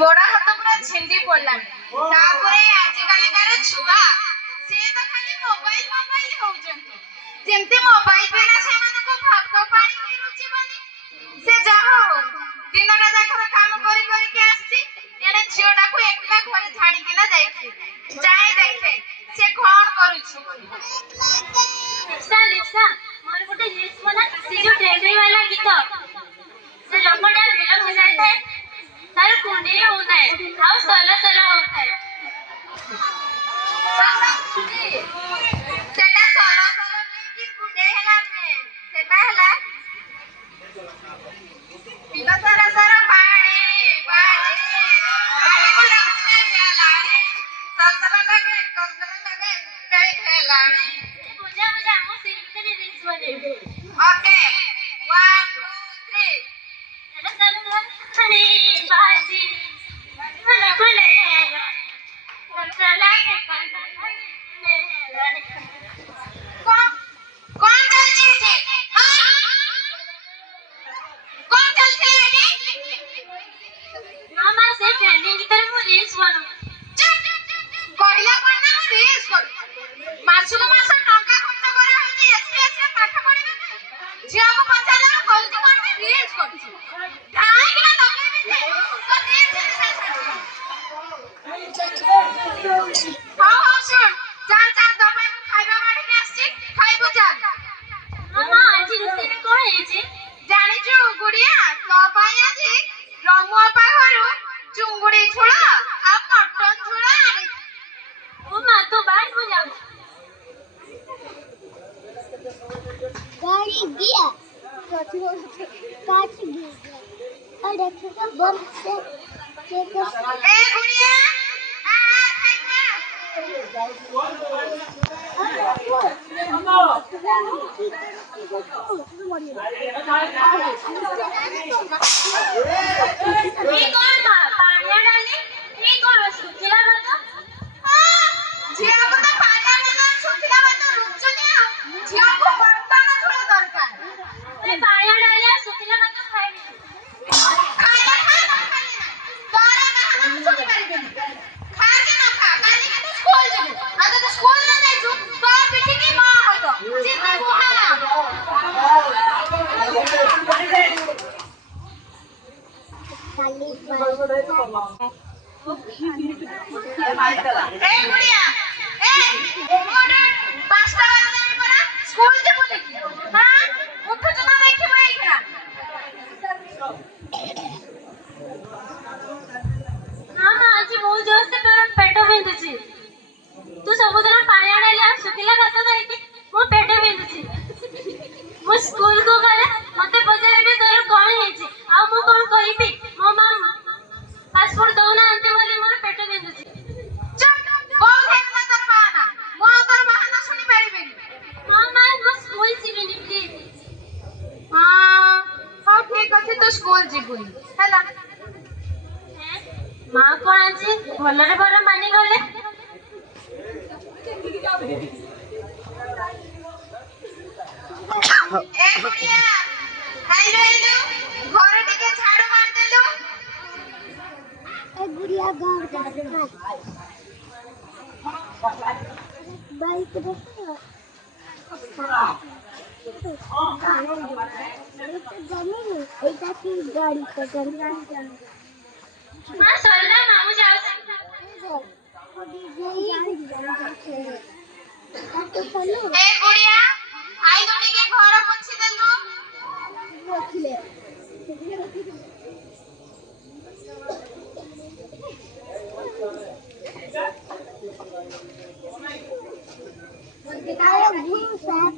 ଗୋଡ ହାତ ପୁରା ଛିଣ୍ଡି ପଡିଲାଣି। ତାପରେ ଆଜିକାଲିକାର ଛୁଆ ସେ ତ ଖାଲି ମୋବାଇଲ ହଉଛନ୍ତି। ଯେମିତି ମୋବାଇଲ ବିନା ସେମାନଙ୍କୁ ଭାତ ପାଣି ବି ରୁଚିବନି। ସେ ଯାହା ହଉ ଦିନଟା ଯାକର କାମ କରିକି ଆସିଛି, ଏଣେ ଝିଅଟାକୁ ଏକଲା ଘରେ ଛାଡିକିନା ଯାଇଛି। ଯାଇ ଦେଖେ ସେ କଣ କରୁଛି। ଲିପ୍ସା ମୋର ଗୋଟେ ରିଲ୍ସ ବନା, ସେ ଯୋଉ ଟ୍ରେଣ୍ଡିଂ वाला ଗୀତ, ସେ ଲୋକଟା ବିଲ ଭସାଇଥାଏ, ତାର କୁଣ୍ଡେଇ ହଉଥାଏ ଆଉ ସଲ ସଲ ହଉଥାଏ। ସେଟା ସଲ ସଲ କି କୁଣ୍ଡେଇ ହେଲା ନୁହେଁ, ସେଟା ହେଲା ବିଲ ସାରା ସାରା ପାଣି ପାଣିକୁ ଲାଗୁଛି ହେଲାଣି, ସଲ ଲାଗେ କୁଣ୍ଡେଇ ହେଲାଣି। ବୁଝା ବୁଝା ମୁଁ ସେଇ ଭିତରେ ରିଲ୍ସ ବନେଇବି। ଓକେ 1 2 3 ପାଣି ବାଜି ଭଲ କୁଣ୍ଡେ କଞ୍ଚଲା कौन चलती है कौन चलती है मामा से ट्रेंडिंग की तरफ वो रील्स बनो कहला कोन ना रील्स कर मासुको मास टंका खर्च करा होती एसपीएस रे पाठ पढिबे झिया को पचाला कोन कोन रील्स करछि काहे कि ना लगे तो रील्स हां सुन चार चार दबाई को खाइबा माडी के आछि खाइबो चाल मामा आज रोटी में कोन हेछि जानि छु गुड़िया तो पाई आछि रमुआ पाखरु चुंगुडी झोळ आ मटन झोळ आनि ओ मां तो बात हो जाओ गाड़ी गया काच गिर गया और देखो बम से ए गुड़िया आ खाइबा ये कौन पानी डाली ये कौन सुखिला भात झिया को तो पाला ना सुखिला भात रुचनी आ झिया को बर्तन झोळ दरकार मैं पानी डाली सुखिला भात खाइबी खाइला खा ना खाइला तोरा बहाना सुखी पारिबे खा के ना खा काली के तो स्कूल जेबे आ तो स्कूल ना जाइछु तो पिठी की मां हतो जितना बुहा खाली ए गुड़िया ए मोडा 5टा बजे परा स्कूल जेबो देखि हां उठ जना देखिबो एखरा मामा आज बहुत जोर से मेरा पेट बिंदुची तू सबुदिन पानी डाली सुखिला भात खाइके मो पेट बिंदुची मो स्कूल को गले मते पचारबे तोर कोन हेछि आ मो कोन कहिबी मो मां पासपोर्ट दउना अंते बोली मोर पेट बिंदुची चुप बहुत है तोर बहाना मो तोर बहाना सुनी पारिबेनी मामा मो स्कूल जीविनी प्लीज हां हां ठीक अछि तो स्कूल जीबुनी हैला मां कोन अछि भलरे भल मानि गले ए गुड़िया हेलो हेलो घर टिके झाड़ू मार देलु ए गुड़िया गांव जा बाइक देखो এটা কি গাড়ি তো গাড়ি मां सरला मामू जाऊ ए गुड़िया आइलो टिके घर पोछि देलु रखले आया गुरु साहब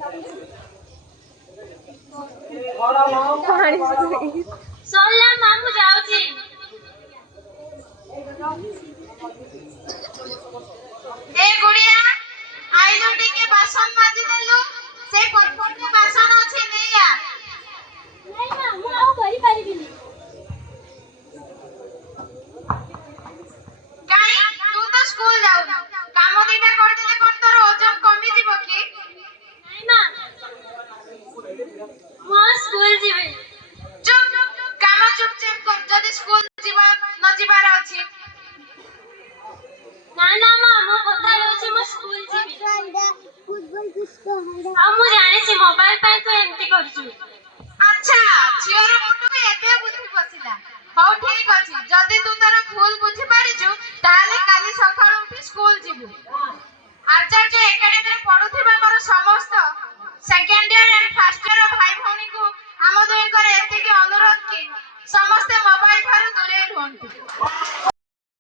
सरला मामू जाऊची ए गुड़िया आइलो टिके बासन माजी देलु से पटपटे बासन अछि नेया नहीं मां मु आउ करि परिबिनी काई तू तो स्कूल जाऊ काम दीटा कर देले कोन तोर ओजन कमी जीवो की नहीं मां मो स्कूल जीवे चुप काम चुप चुप कर जदी स्कूल जीवा ନ ଯିବାର ଅଛି। ନା ନା ମା ମୋ କଥା ହେଉଛି ମୁଁ ସ୍କୁଲ ଯିବି। ଫୁଟବଲ କିସको ହରା ଆଉ ମୁଁ ଜାଣିଛି ମୋବାଇଲ ପାଇଁ ତୁ ଏମିତି କରୁଛୁ। ଆଚ୍ଛା, ଝିଅର ମୁଣ୍ଡକୁ ଏବେ ବୁଦ୍ଧି ପଶିଲା। ହଉ ଠିକ ଅଛି, ଯଦି ତୁ ତୋର ଭୁଲ ବୁଝିପାରିଛୁ ତାହେଲେ କାଲି ସକାଳୁ ଉଠି ସ୍କୁଲ ଯିବୁ।